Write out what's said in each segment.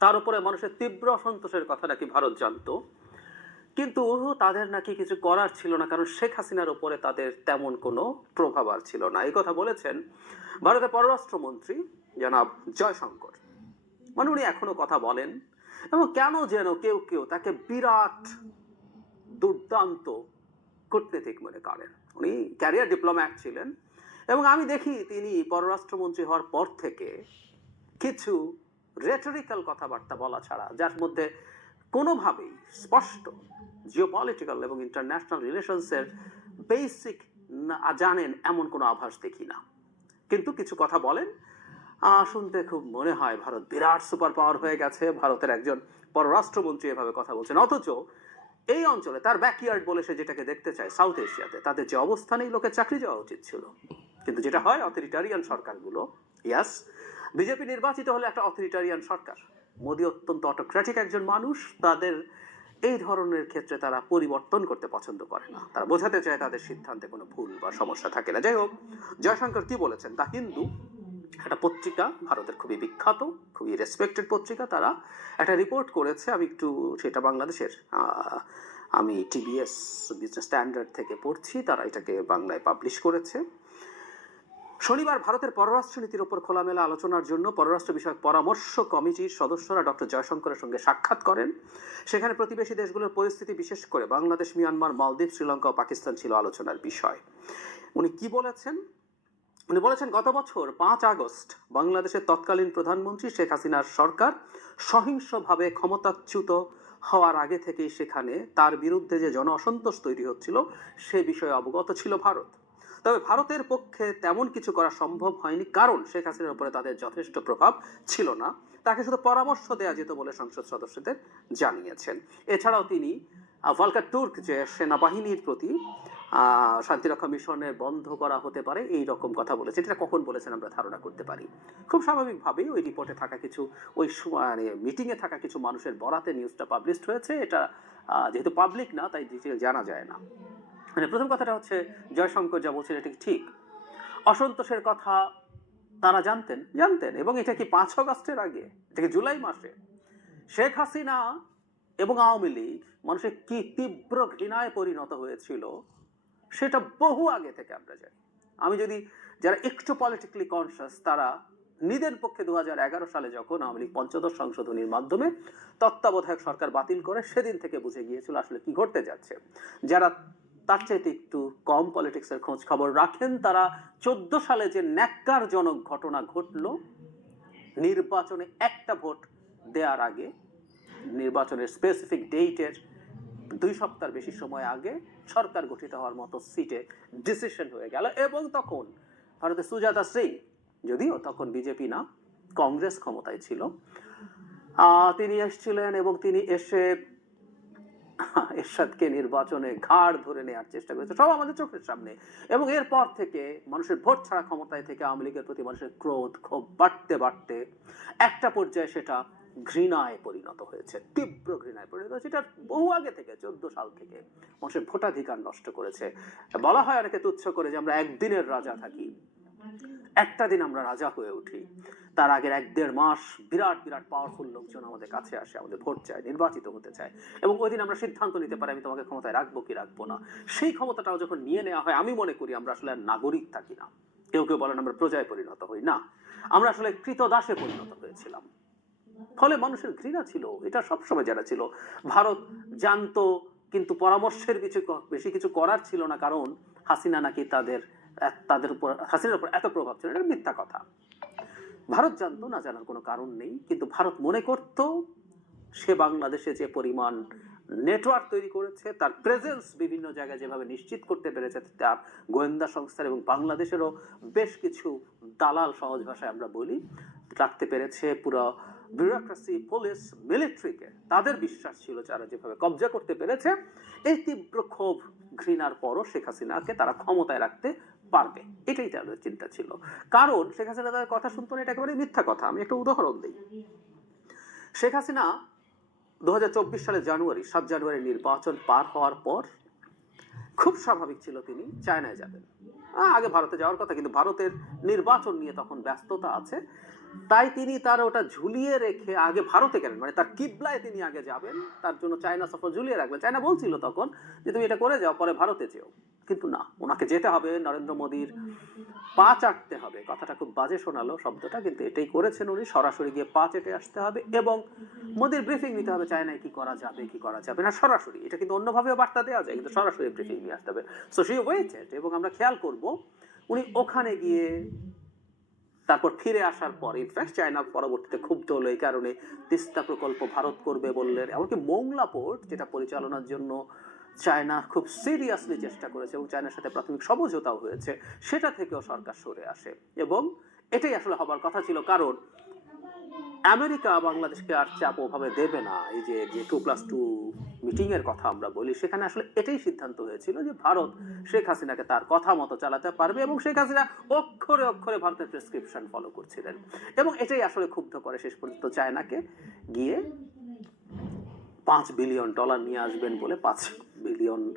তার উপরে মানুষের তীব্র অসন্তোষের কথা নাকি ভারত জানতো। কিন্তু তাদের নাকি কিছু করার ছিল না, কারণ শেখ হাসিনার উপরে তাদের তেমন কোনো প্রভাব আর ছিল না। এই কথা বলেছেন ভারতের পররাষ্ট্রমন্ত্রী জনাব জয়শঙ্কর। মানে উনি এখনও কথা বলেন। এবং কেন যেন কেউ কেউ তাকে বিরাট দুর্দান্ত কূটনীতিক মনে করেন। উনি ক্যারিয়ার ডিপ্লোম্যাট ছিলেন। এবং আমি দেখি তিনি পররাষ্ট্রমন্ত্রী হওয়ার পর থেকে কিছু রেটরিক্যাল কথাবার্তা বলা ছাড়া, যার মধ্যে কোনোভাবেই স্পষ্ট জিওপলিটিক্যাল এবং ইন্টারন্যাশনাল রিলেশনসের বেসিক জানেন এমন কোনো আভাস দেখি না। কিন্তু কিছু কথা বলেন শুনতে খুব মনে হয় ভারত বিরাট সুপার পাওয়ার হয়ে গেছে, ভারতের একজন পররাষ্ট্রমন্ত্রী এভাবে কথা বলছেন। অথচ এই অঞ্চলে তার ব্যাকইয়ার্ড বলে সে যেটাকে দেখতে চায় সাউথ এশিয়াতে তাদের যে অবস্থানেই লোকের চাকরি যাওয়া উচিত ছিল। কিন্তু যেটা হয় অথরিটারিয়ান সরকারগুলো ইয়াস বিজেপি নির্বাচিত হলে একটা অথরিটারিয়ান সরকার। মোদী অত্যন্ত অটোক্র্যাটিক একজন মানুষ, তাদের এই ধরনের ক্ষেত্রে তারা পরিবর্তন করতে পছন্দ করে না। তারা বোঝাতে চায় তাদের সিদ্ধান্তে কোনো ভুল বা সমস্যা থাকে না। যাই হোক, জয়শঙ্কর কি বলেছেন? তা হিন্দু, একটা পত্রিকা, ভারতের খুবই বিখ্যাত, খুবই রেসপেক্টেড পত্রিকা, তারা একটা রিপোর্ট করেছে, আমি একটু সেটা বাংলাদেশের আমি টিবিএস বিজনেস স্ট্যান্ডার্ড থেকে পড়ছি, তারা এটাকে বাংলায় পাবলিশ করেছে। শনিবার ভারতের পররাষ্ট্র নীতির ওপর খোলামেলা আলোচনার জন্য পররাষ্ট্র বিষয়ক পরামর্শ কমিটির সদস্যরা ডক্টর জয়শঙ্করের সঙ্গে সাক্ষাৎ করেন। সেখানে প্রতিবেশী দেশগুলোর পরিস্থিতি বিশেষ করে বাংলাদেশ, মিয়ানমার, মালদ্বীপ, শ্রীলঙ্কা ও পাকিস্তান ছিল আলোচনার বিষয়। উনি কি বলেছেন? উনি বলেছেন, গত বছর পাঁচ আগস্ট বাংলাদেশের তৎকালীন প্রধানমন্ত্রী শেখ হাসিনার সরকার সহিংসভাবে ক্ষমতাচ্যুত হওয়ার আগে থেকেই সেখানে তার বিরুদ্ধে যে জন অসন্তোষ তৈরি হচ্ছিল, সে বিষয়ে অবগত ছিল ভারত। তবে ভারতের পক্ষে তেমন কিছু করা সম্ভব হয়নি কারণ শেখ হাসিনার উপরে তাদের যথেষ্ট প্রভাব ছিল না। তাকে শুধু পরামর্শ দেওয়া যেত বলে সংসদ সদস্যদের জানিয়েছেন। এছাড়াও তিনি আহ, ভলকার তুর্ক যে সেনাবাহিনীর প্রতি শান্তিরক্ষা মিশনের বন্ধ করা হতে পারে এই রকম কথা বলেছে। এটা কখন বলেছেন আমরা ধারণা করতে পারি। খুব স্বাভাবিকভাবেই ওই রিপোর্টে থাকা কিছু ওই মানে মিটিংয়ে থাকা কিছু মানুষের বরাতে নিউজটা পাবলিশড হয়েছে। এটা যেহেতু পাবলিক না তাই ডিটেল জানা যায় না। মানে প্রথম কথাটা হচ্ছে জয়শঙ্কর যা বলছেন এটা ঠিক? অসন্তোষের কথা তারা জানতেন জানতেন। এবং এটা কি পাঁচ অগস্টের আগে? এটা কি জুলাই মাসে? শেখ হাসিনা এবং আওয়ামী লীগ মানুষের কি তীব্র ঘৃণায় পরিণত হয়েছিল সেটা বহু আগে থেকে আমরা জানি। আমি যদি যারা একটু পলিটিক্যালি কনসিয়াস তারা নিজের পক্ষে দু হাজার এগারো সালে যখন আওয়ামী লীগ পঞ্চদশ সংশোধনীর মাধ্যমে তত্ত্বাবধায়ক সরকার বাতিল করে, সেদিন থেকে বুঝে গিয়েছিল আসলে কি ঘটতে যাচ্ছে। যারা তার চাইতে একটু কম পলিটিক্সের খোঁজ খবর রাখেন। তারা চোদ্দ সালে যে ন্যাক্কারজনক ঘটনা ঘটলো, নির্বাচনে একটা ভোট দেওয়ার আগে, নির্বাচনের স্পেসিফিক ডেটের দুই সপ্তাহ বেশি সময় আগে সরকার গঠিত হওয়ার মতো সিটে ডিসিশন হয়ে গেল এবং তখন ভারতের সুজাতা সিং যদিও তখন বিজেপি না, কংগ্রেস ক্ষমতায় ছিল তিনি এসেছিলেন এবং তিনি এসে এরশাদকে নির্বাচনে ঘাড় ধরে নেওয়ার চেষ্টা করেছে। সব আমাদের চোখের সামনে। এবং এরপর থেকে মানুষের ভোট ছাড়া ক্ষমতায় থেকে আওয়ামী লীগের প্রতি মানুষের ক্রোধ ক্ষোভ বাড়তে বাড়তে একটা পর্যায়ে সেটা ঘৃণায় পরিণত হয়েছে, তীব্র ঘৃণায় পরিণত হয়েছে। এটা বহু আগে থেকে, চোদ্দ সাল থেকে মানুষের ভোটাধিকার নষ্ট করেছে। বলা হয় অনেকে তুচ্ছ করে যে আমরা একদিনের রাজা থাকি। একটা দিন আমরা রাজা হয়ে উঠি। তার আগের এক দেড় মাস বিরাট বিরাট পাওয়ারফুল লোকজন আমাদের কাছে আসে, আমাদের ভোট চায়, নির্বাচিত হতে চায় এবং ওই দিন আমরা সিদ্ধান্ত নিতে পারি, আমি তোমাকে ক্ষমতায় রাখব কি রাখব না। সেই ক্ষমতাটাও যখন নিয়ে নেওয়া হয়, আমি মনে করি আমরা আসলে নাগরিক থাকি না। কেউ কেউ বলেন আমরা প্রজায় পরিণত হই। না, আমরা আসলে কৃতদাসে পরিণত হয়েছিলাম। ফলে মানুষের ঘৃণা ছিল, এটা সবসময় যারা ছিল। ভারত জানতো, কিন্তু পরামর্শের কিছু বেশি কিছু করার ছিল না, কারণ হাসিনা নাকি তাদের তাদের উপর, হাসিনার উপর এত প্রভাব ছিল, এটা মিথ্যা কথা। ভারত জানতো না জানার কোনো কারণ নেই, কিন্তু ভারত মনে করত সে বাংলাদেশে যে পরিমাণ নেটওয়ার্ক তৈরি করেছে, তার প্রেজেন্স বিভিন্ন জায়গায় যেভাবে নিশ্চিত করতে পেরেছে, তার গোয়েন্দা সংস্থার এবং বাংলাদেশেরও বেশ কিছু দালাল সহজ ভাষায় আমরা বলি, রাখতে পেরেছে পুরো বিউরোক্রেসি পুলিশ মিলিটারিকে তাদের বিশ্বাস ছিল যারা যেভাবে কবজা করতে পেরেছে, এই তীব্র ক্ষোভ ঘৃণার পরও শেখ হাসিনাকে তারা ক্ষমতায় রাখতে পারবে এটাই তাদের চিন্তা ছিল। কারণ শেখ হাসিনা তাদের কথা শুনতো না, এটা একেবারে মিথ্যা কথা। আমি একটা উদাহরণ দিই। শেখ হাসিনা দু সালের জানুয়ারি, সাত জানুয়ারি নির্বাচন পার হওয়ার পর খুব স্বাভাবিক ছিল তিনি চায়নায় যাবেন। আগে ভারতে যাওয়ার কথা, কিন্তু ভারতের নির্বাচন নিয়ে তখন ব্যস্ততা আছে। তাই তিনি তার ওটা ঝুলিয়ে রেখে আগে ভারতে গেলেন। মানে তার কিবলায় তিনি আগে যাবেন। তার জন্য চায়না সফর ঝুলিয়ে রাখবেন। চায়না বলছিল তখন যে, তুমি এটা করে যাও, পরে ভারতে যেও। কিন্তু না, ওনাকে যেতে হবে নরেন্দ্র মোদীর পা চাটতে হবে। কথাটা খুব বাজে শোনালো শব্দটা, কিন্তু এটাই করেছেন উনি। সরাসরি গিয়ে পা চেটে আসতে হবে এবং মোদীর ব্রিফিং নিতে হবে চায়নায় কি করা যাবে, কি করা যাবে না, সরাসরি। এটা কিন্তু অন্যভাবেও বার্তা দেওয়া যায়, কিন্তু সরাসরি ব্রিফিং নিয়ে আসতে হবে। সো সি ওয়েটেড এবং আমরা খেয়াল করব, উনি ওখানে গিয়ে তারপর ফিরে আসার পর ইনফ্যাক্ট চায়না পরবর্তীতে ক্ষুব্ধ হলো এই কারণে তিস্তা প্রকল্প ভারত করবে বললেন। এমনকি মোংলা পোর্ট যেটা পরিচালনার জন্য চায়না খুব সিরিয়াসলি চেষ্টা করেছে এবং চায়নার সাথে প্রাথমিক সমঝোতাও হয়েছে, সেটা থেকেও সরকার সরে আসে। এবং এটাই আসলে হবার কথা ছিল, কারণ আমেরিকা বাংলাদেশকে আর চাপ ওভাবে দেবে না। এই যে যে টু প্লাস টু মিটিং এর কথা আমরা বলি, সেখানে আসলে এটাই সিদ্ধান্ত হয়েছিল যে ভারত শেখ হাসিনাকে তার কথা মতো চালাতে পারবে এবং শেখ হাসিনা অক্ষরে অক্ষরে ভারতের প্রেসক্রিপশন ফলো করছিলেন। এবং এটাই আসলে ক্ষুব্ধ করে শেষ পর্যন্ত চায়নাকে গিয়ে পাঁচ বিলিয়ন ডলার নিয়ে আসবেন বলে পাঁচ বিলিয়ন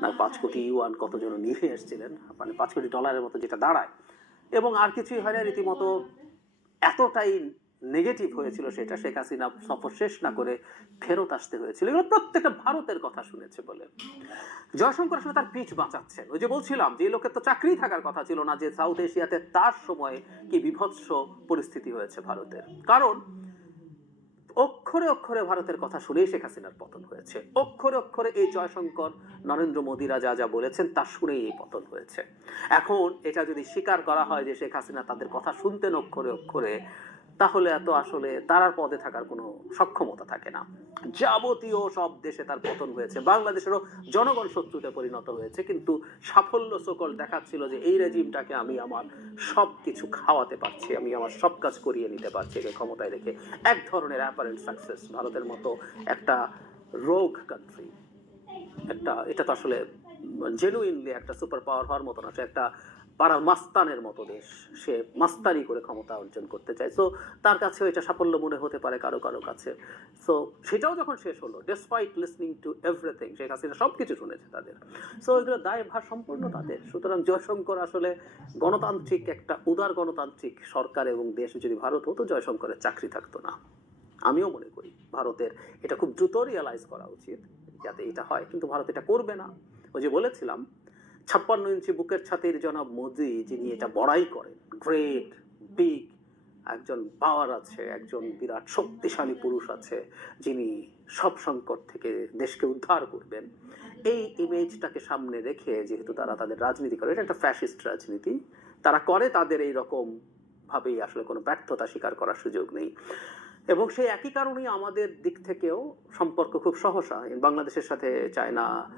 না, পাঁচ কোটি ইউয়ান কত জন নিয়ে এসেছিলেন মানে পাঁচ কোটি ডলারের মতো যেটা দাঁড়ায়। এবং আর কিছুই হয় না, রীতিমতো এতটাই নেগেটিভ হয়েছিল সেটা, শেখ হাসিনা সফর শেষ না করে ফেরত আসতে হয়েছিল। এগুলো প্রত্যেকটা ভারতের কথা শুনেছে বলে। জয়শঙ্কর আসলে তার পিঠ বাঁচাচ্ছেন। ওই যে বলছিলাম যে লোকের তো চাকরি থাকার কথা ছিল না যে, সাউথ এশিয়াতে তার সময় কি বিভৎস পরিস্থিতি হয়েছে ভারতের। কারণ অক্ষরে অক্ষরে ভারতের কথা শুনেই শেখ হাসিনার পতন হয়েছে। অক্ষরে অক্ষরে এই জয়শঙ্কর, নরেন্দ্র মোদীরা যা যা বলেছেন তা শুনেই এই পতন হয়েছে। এখন এটা যদি স্বীকার করা হয় যে শেখ হাসিনা তাদের কথা শুনতেন অক্ষরে অক্ষরে তাহলে এত আসলে তারার পদে থাকার কোনো সক্ষমতা থাকে না। যাবতীয় সব দেশে তার পতন হয়েছে। বাংলাদেশেরও জনগণ শত্রুতে পরিণত হয়েছে, কিন্তু সাফল্য সকল দেখাচ্ছিল যে এই রেজিমটাকে আমি আমার সব কিছু খাওয়াতে পারছি, আমি আমার সব কাজ করিয়ে নিতে পারছি একে ক্ষমতায় রেখে। এক ধরনের অ্যাপারেন্ট সাকসেস ভারতের মতো একটা রোগ কান্ট্রি একটা, এটা তো আসলে জেনুইনলি একটা সুপার পাওয়ার হওয়ার মতো না, সে একটা পাড়ার মাস্তানের মতো দেশ সে মাস্তানি করে ক্ষমতা অর্জন করতে চায়। সো তার কাছেও এটা সাফল্য মনে হতে পারে কারও কারও কাছে। সো সেটাও যখন শেষ হলো despite listening to everything Sheikh Hasina সব কিছু শুনেছে তাদের। সো এগুলো দায়ভার সম্পূর্ণ তাদের। সুতরাং জয়শঙ্কর আসলে গণতান্ত্রিক একটা উদার গণতান্ত্রিক সরকার এবং দেশ যদি ভারত হতো, জয়শঙ্করের চাকরি থাকতো না। আমিও মনে করি ভারতের এটা খুব দ্রুত রিয়েলাইজ করা উচিত যাতে এটা হয়। কিন্তু ভারত এটা করবে না। ওই যে বলেছিলাম ছাপ্পান্ন ইঞ্চি বুকের ছাতির জনাব মোদি, যিনি এটা বড়াই করেন। গ্রেট বিগ একজন পাওয়ার আছে, একজন বিরাট শক্তিশালী পুরুষ আছে, যিনি সব সংকট থেকে দেশকে উদ্ধার করবেন। এই ইমেজটাকে সামনে রেখে যেহেতু তারা তাদের রাজনীতি করে, এটা একটা ফ্যাসিস্ট রাজনীতি, তারা করে তাদের এই রকম ভাবেই আসলে কোনো ব্যর্থতা স্বীকার করার সুযোগ নেই। এবং সেই একই কারণেই আমাদের দিক থেকেও সম্পর্ক খুব সহসা। বাংলাদেশের সাথে চায়না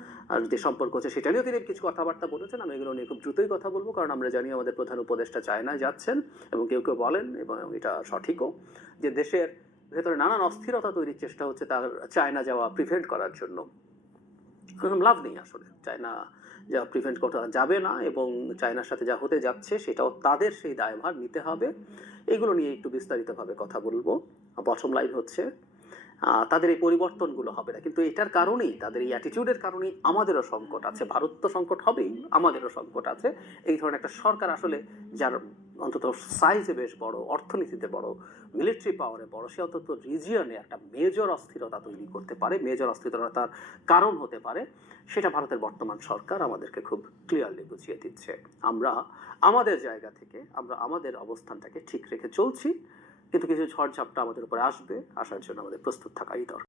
যে সম্পর্ক আছে সেটা নিয়েও তিনি কিছু কথাবার্তা বলেছেন। আমি এগুলো নিয়ে খুব দ্রুতই কথা বলব, কারণ আমরা জানি আমাদের প্রধান উপদেষ্টা চায়নায় যাচ্ছেন এবং কেউ কেউ বলেন এবং এটা সঠিকও যে দেশের ভেতরে নানান অস্থিরতা তৈরির চেষ্টা হচ্ছে তার চায়না যাওয়া প্রিভেন্ট করার জন্য। লাভ নেই আসলে। চায়না যা প্রিভেন্ট করা যাবে না এবং চায়নার সাথে যা হতে যাচ্ছে সেটাও তাদের সেই দায়ভার নিতে হবে। এগুলো নিয়ে একটু বিস্তারিতভাবে কথা বলব। বটম লাইন হচ্ছে তাদের এই পরিবর্তনগুলো হবে না। কিন্তু এটার কারণেই, তাদের এই অ্যাটিটিউডের কারণেই আমাদেরও সংকট আছে। ভারত তো সংকট হবেই, আমাদেরও সংকট আছে। এই ধরনের একটা সরকার আসলে, যার অন্তত সাইজে বেশ বড়, অর্থনীতিতে বড় মিলিটারি পাওয়ারে বড়, সে অন্তত রিজিয়নে একটা মেজর অস্থিরতা তৈরি করতে পারে। মেজর অস্থিরতার কারণ হতে পারে। সেটা ভারতের বর্তমান সরকার আমাদেরকে খুব ক্লিয়ারলি বুঝিয়ে দিচ্ছে। আমরা আমাদের জায়গা থেকে, আমরা আমাদের অবস্থানটাকে ঠিক রেখে চলছি। কিন্তু কিছু ঝড় ঝাপটা আমাদের উপরে আসবে। আসার জন্য আমাদের প্রস্তুত থাকাই দরকার।